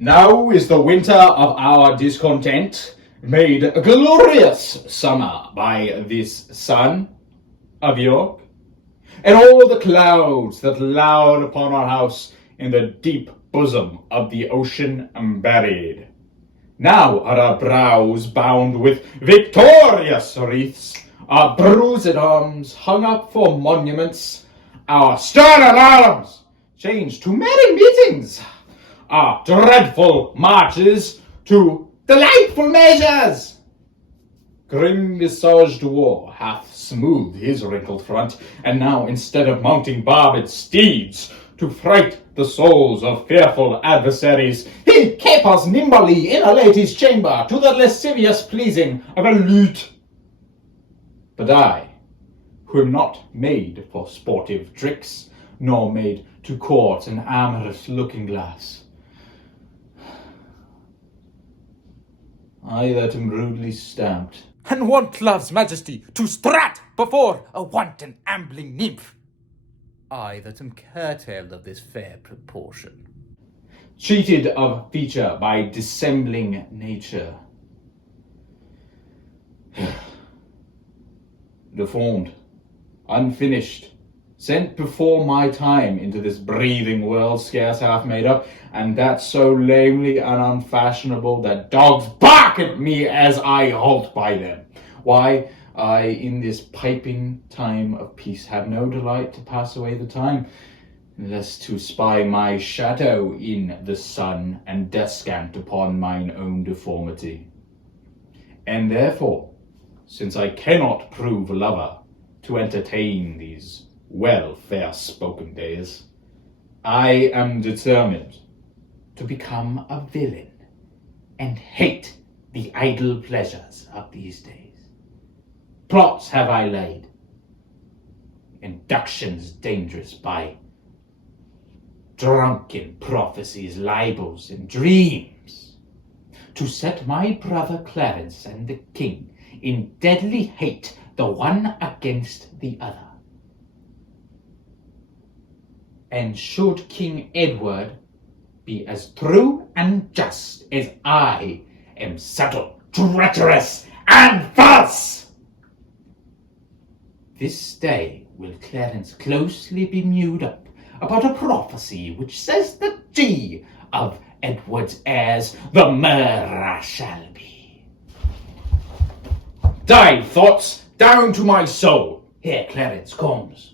Now is the winter of our discontent made a glorious summer by this sun of York, and all the clouds that lowered upon our house in the deep bosom of the ocean buried. Now are our brows bound with victorious wreaths, our bruised arms hung up for monuments, our stern alarms changed to merry meetings, our dreadful marches to delightful measures. Grim-visaged war hath smoothed his wrinkled front, and now, instead of mounting barbed steeds to fright the souls of fearful adversaries, he capers nimbly in a lady's chamber to the lascivious pleasing of a lute. But I, who am not made for sportive tricks, nor made to court an amorous looking-glass, I that am rudely stamped, and want love's majesty to strut before a wanton ambling nymph, I that am curtailed of this fair proportion, cheated of feature by dissembling nature, deformed, unfinished, sent before my time into this breathing world scarce half made up, and that so lamely and unfashionable that dogs bark at me as I halt by them. Why, I in this piping time of peace have no delight to pass away the time, lest to spy my shadow in the sun and descant upon mine own deformity. And therefore, since I cannot prove lover to entertain these well fair-spoken days, I am determined to become a villain and hate the idle pleasures of these days. Plots have I laid, inductions dangerous by drunken prophecies, libels, and dreams, to set my brother Clarence and the king in deadly hate the one against the other. And should King Edward be as true and just as I am subtle, treacherous, and false, this day will Clarence closely be mewed up about a prophecy which says the G of Edward's heirs the murderer shall be. Dive thoughts down to my soul. Here Clarence comes.